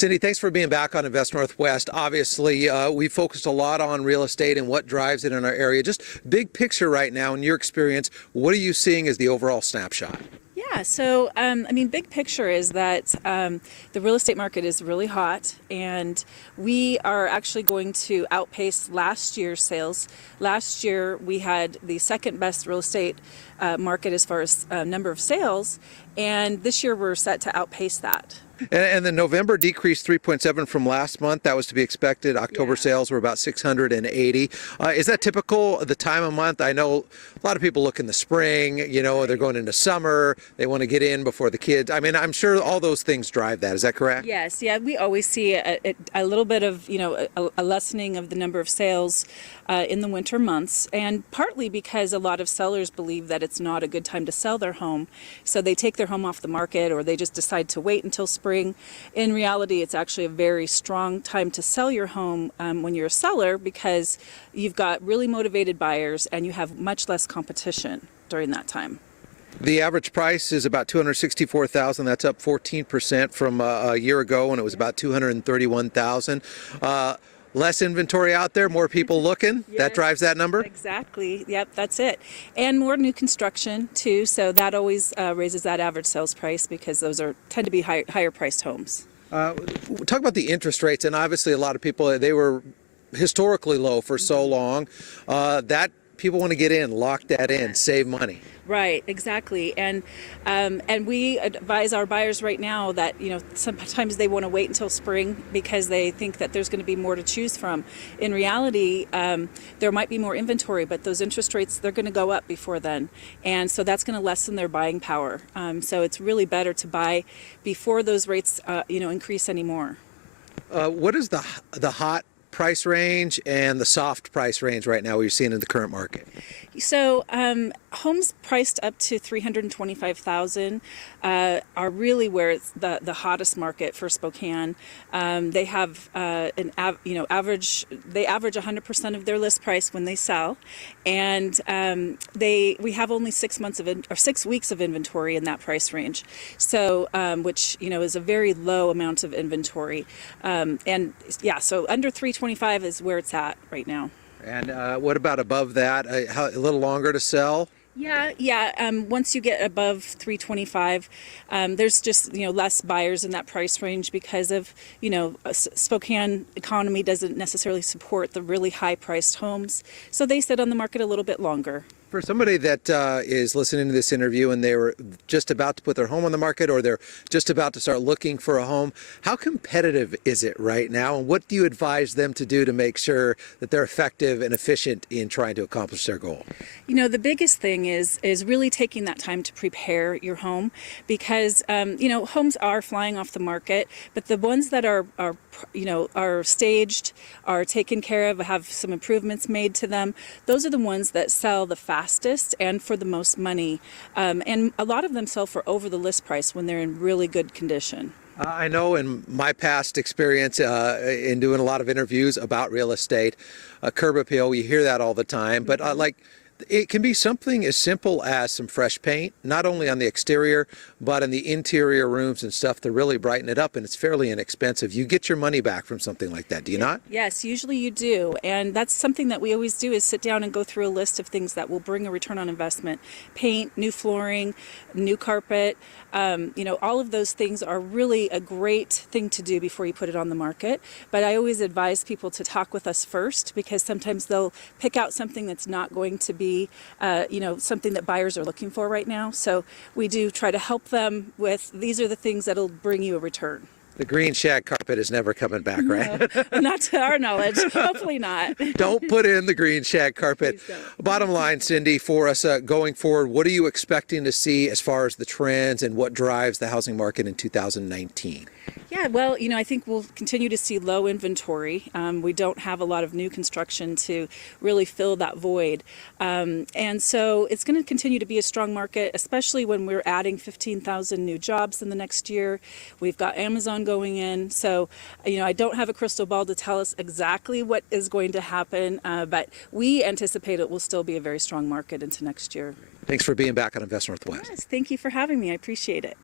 Cindy, thanks for being back on Invest Northwest. Obviously, we focused a lot on real estate and what drives it in our area. Just big picture right now, in your experience, what are you seeing as the overall snapshot? Yeah, so big picture is that the real estate market is really hot, and we are actually going to outpace last year's sales. Last year, we had the second best real estate market as far as number of sales, and this year we're set to outpace that. And the November decreased 3.7 from last month. That was to be expected. October sales were about 680. Is that typical of the time of month? I know a lot of people look in the spring, they're going into summer. They want to get in before the kids. I mean, I'm sure all those things drive that. Is that correct? Yes. Yeah, we always see a little bit of, a lessening of the number of sales in the winter months, and partly because a lot of sellers believe that it's not a good time to sell their home. So they take their home off the market, or they just decide to wait until spring. In reality, it's actually a very strong time to sell your home when you're a seller, because you've got really motivated buyers and you have much less competition during that time. The average price is about $264,000. That's up 14% from a year ago when it was about $231,000. Less inventory out there, more people looking. Yes, that drives that number? Exactly. Yep, that's it. And more new construction too, so that always raises that average sales price, because those tend to be higher priced homes. Talk about the interest rates, and obviously a lot of people, they were historically low for so long. That people want to get in, lock that in, save money. Right, exactly, and we advise our buyers right now that sometimes they want to wait until spring because they think that there's going to be more to choose from. In reality, there might be more inventory, but those interest rates, they're going to go up before then, and so that's going to lessen their buying power. So it's really better to buy before those rates increase anymore. What is the hot price range and the soft price range right now you're seeing in the current market? So homes priced up to $325,000 are really where it's the hottest market for Spokane. They have average 100% of their list price when they sell, and we have only 6 weeks of inventory in that price range. So which is a very low amount of inventory, and yeah, so under 325 is where it's at right now. And what about above that? A little longer to sell? Yeah. Once you get above 325, there's just less buyers in that price range because of Spokane economy doesn't necessarily support the really high-priced homes, so they sit on the market a little bit longer. For somebody that is listening to this interview and they were just about to put their home on the market, or they're just about to start looking for a home, how competitive is it right now, and what do you advise them to do to make sure that they're effective and efficient in trying to accomplish their goal? The biggest thing is really taking that time to prepare your home, because homes are flying off the market, but the ones that are staged, are taken care of, have some improvements made to them, those are the ones that sell the fastest and for the most money, and a lot of them sell for over the list price when they're in really good condition. I know in my past experience in doing a lot of interviews about real estate, curb appeal, you hear that all the time, but it can be something as simple as some fresh paint, not only on the exterior, but in the interior rooms and stuff to really brighten it up, and it's fairly inexpensive. You get your money back from something like that, do you not? Yes, usually you do, and that's something that we always do, is sit down and go through a list of things that will bring a return on investment. Paint, new flooring, new carpet, all of those things are really a great thing to do before you put it on the market, but I always advise people to talk with us first, because sometimes they'll pick out something that's not going to be something that buyers are looking for right now. So we do try to help them with, these are the things that'll bring you a return. The green shag carpet is never coming back, right? No, not to our knowledge. Hopefully not. Don't put in the green shag carpet. Bottom line, Cindy, for us going forward, what are you expecting to see as far as the trends and what drives the housing market in 2019? Yeah, well, I think we'll continue to see low inventory. We don't have a lot of new construction to really fill that void. And so it's going to continue to be a strong market, especially when we're adding 15,000 new jobs in the next year. We've got Amazon going in. So, I don't have a crystal ball to tell us exactly what is going to happen, but we anticipate it will still be a very strong market into next year. Thanks for being back on Invest Northwest. Yes, thank you for having me. I appreciate it.